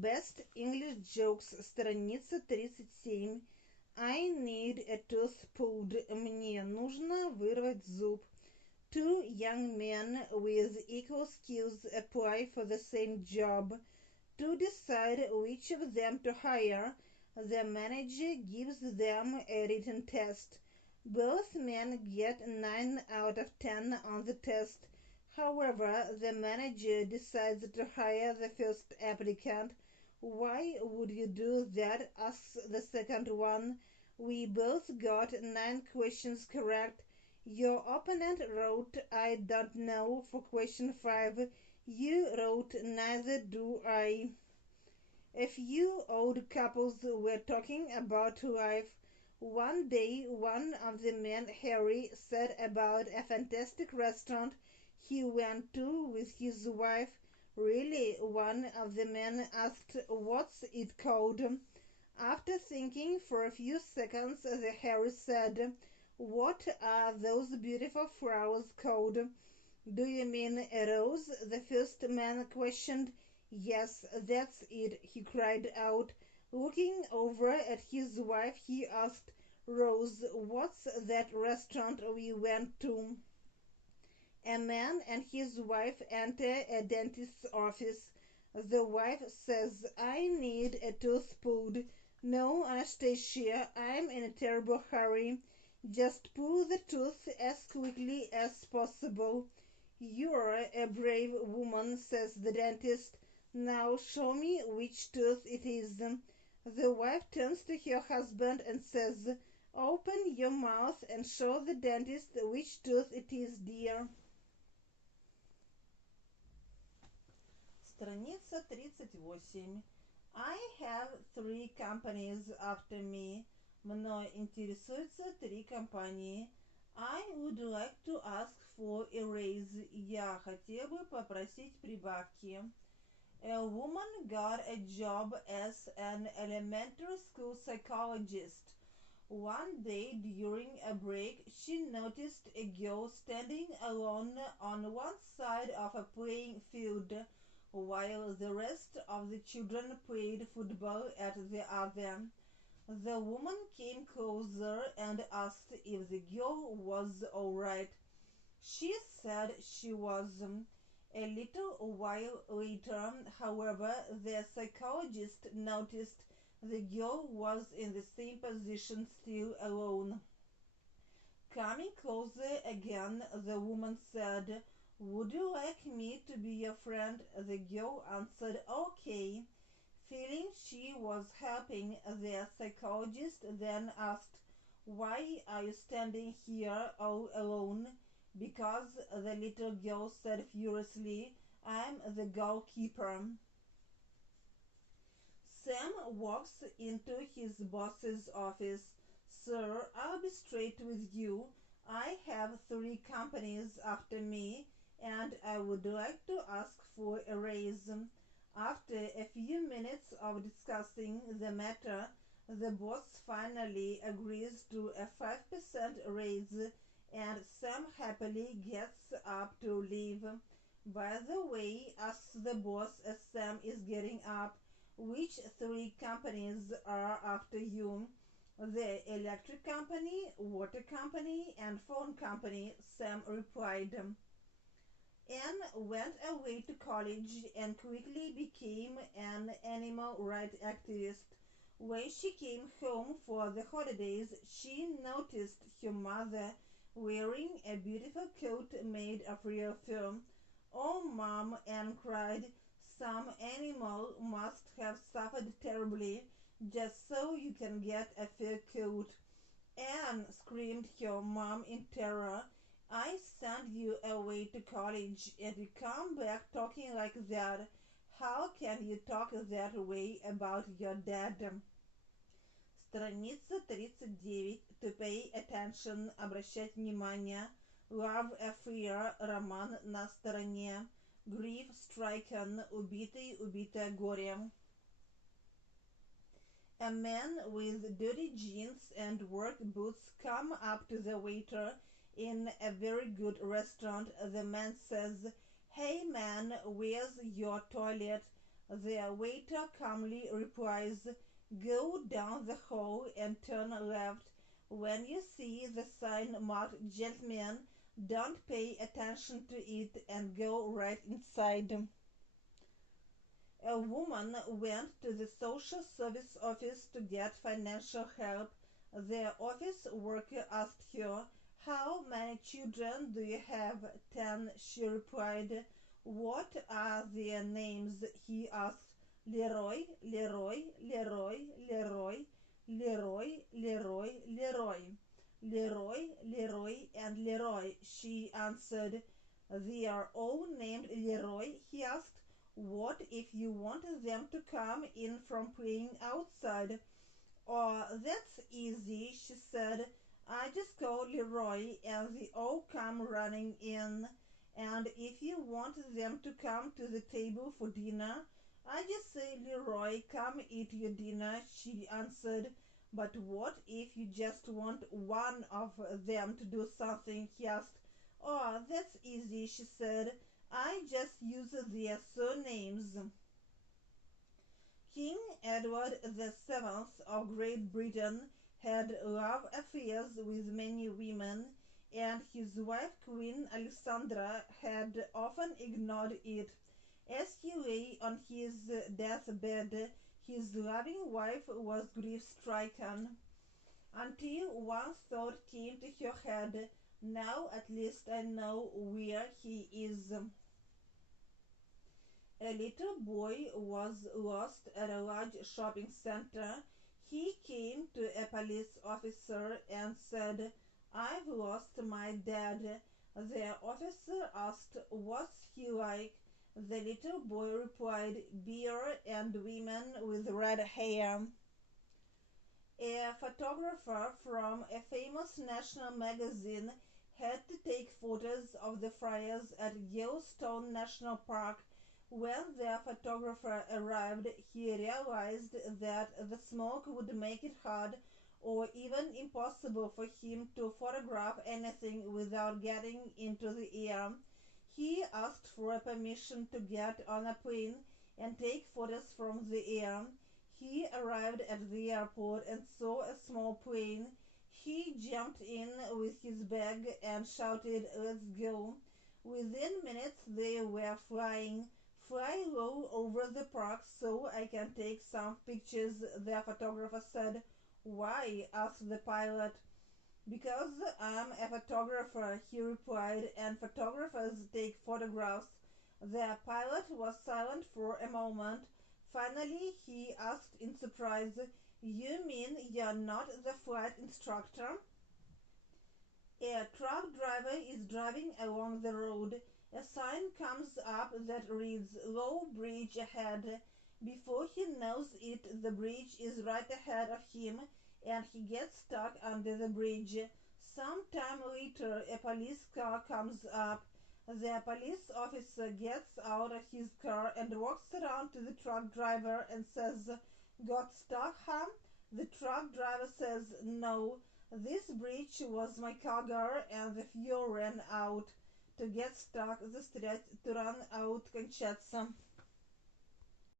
Best English Jokes, страница 37. I need a tooth pulled. Мне нужно вырвать зуб. Two young men with equal skills apply for the same job. To decide which of them to hire, the manager gives them a written test. Both men get 9 out of 10 on the test. However, the manager decides to hire the first applicant. Why would you do that? Asks the second one. We both got 9 questions correct. Your opponent wrote, I don't know, for question 5. You wrote, neither do I. A few old couples were talking about life. One day, one of the men, Harry, said about a fantastic restaurant he went to with his wife. Really? One of the men asked, what's it called? After thinking for a few seconds, the Harry said, what are those beautiful flowers called? Do you mean a rose? The first man questioned. Yes, that's it, he cried out. Looking over at his wife, he asked, Rose, what's that restaurant we went to? A man and his wife enter a dentist's office. The wife says, I need a tooth pulled. No, Anastasia, I'm in a terrible hurry. Just pull the tooth as quickly as possible. You're a brave woman, says the dentist. Now show me which tooth it is. The wife turns to her husband and says, open your mouth and show the dentist which tooth it is, dear. Страница 38. I have 3 companies after me. Мной интересуются 3 компании. I would like to ask for a raise. Я хотел бы попросить прибавки. A woman got a job as an elementary school psychologist. One day during a break, she noticed a girl standing alone on one side of a playing field, while the rest of the children played football at the other. The woman came closer and asked if the girl was all right. She said she was. A little while later, however, the psychologist noticed the girl was in the same position, still alone. Coming closer again, the woman said, would you like me to be your friend? The girl answered, okay. Feeling she was helping, the psychologist then asked, why are you standing here all alone? Because, the little girl said furiously, I'm the goalkeeper. Sam walks into his boss's office. Sir, I'll be straight with you. I have 3 companies after me, and I would like to ask for a raise. After a few minutes of discussing the matter, the boss finally agrees to a 5% raise, and Sam happily gets up to leave. By the way, asks the boss as Sam is getting up, which 3 companies are after you? The electric company, water company, and phone company, Sam replied. Anne went away to college and quickly became an animal rights activist. When she came home for the holidays, she noticed her mother wearing a beautiful coat made of real fur. Oh, Mom, Anne cried, some animal must have suffered terribly just so you can get a fur coat. Anne, screamed her mom in terror, I sent you away to college and you come back talking like that. How can you talk that way about your dad? Страница 39. To pay attention, обращать внимание. Love affair, роман на стороне. Grief stricken, убитый, убитое горем. A man with dirty jeans and work boots come up to the waiter in a very good restaurant. The man says, hey man, where's your toilet? The waiter calmly replies, "Go down the hall and turn left. When you see the sign marked gentlemen, don't pay attention to it and go right inside." A woman went to the social service office to get financial help. The office worker asked her, "How many children do you have?" "10," she replied. "What are their names?" he asked. "Leroy, Leroy, Leroy, Leroy, Leroy, Leroy, Leroy. Leroy, Leroy, and Leroy," she answered. "They are all named Leroy?" he asked. "What if you want them to come in from playing outside?" "Oh, that's easy," she said. "I just call Leroy and they all come running in. And if you want them to come to the table for dinner, I just say, 'Leroy, come eat your dinner,'" she answered. "But what if you just want one of them to do something?" he asked. "Oh, that's easy," she said. "I just use their surnames." King Edward VII of Great Britain had love affairs with many women, and his wife Queen Alexandra had often ignored it. As he lay on his deathbed, his loving wife was grief-stricken, until one thought came to her head, "Now at least I know where he is." A little boy was lost at a large shopping center. He came to a police officer and said, "I've lost my dad." The officer asked, "What's he like?" The little boy replied, "Beer and women with red hair." A photographer from a famous national magazine had to take photos of the fires at Yellowstone National Park. When the photographer arrived, he realized that the smoke would make it hard or even impossible for him to photograph anything without getting into the air. He asked for permission to get on a plane and take photos from the air. He arrived at the airport and saw a small plane. He jumped in with his bag and shouted, "Let's go." Within minutes they were flying. "Fly low over the park so I can take some pictures," the photographer said. "Why?" asked the pilot. "Because I'm a photographer," he replied, "and photographers take photographs." The pilot was silent for a moment. Finally he asked in surprise, "You mean you're not the flight instructor?" A truck driver is driving along the road. A sign comes up that reads, "Low bridge ahead." Before he knows it, the bridge is right ahead of him and he gets stuck under the bridge. Some time later, a police car comes up. The police officer gets out of his car and walks around to the truck driver and says, "Got stuck, huh?" The truck driver says, "No, this bridge was my cargo and the fuel ran out." To get stuck, the stretch to run out, кончаться.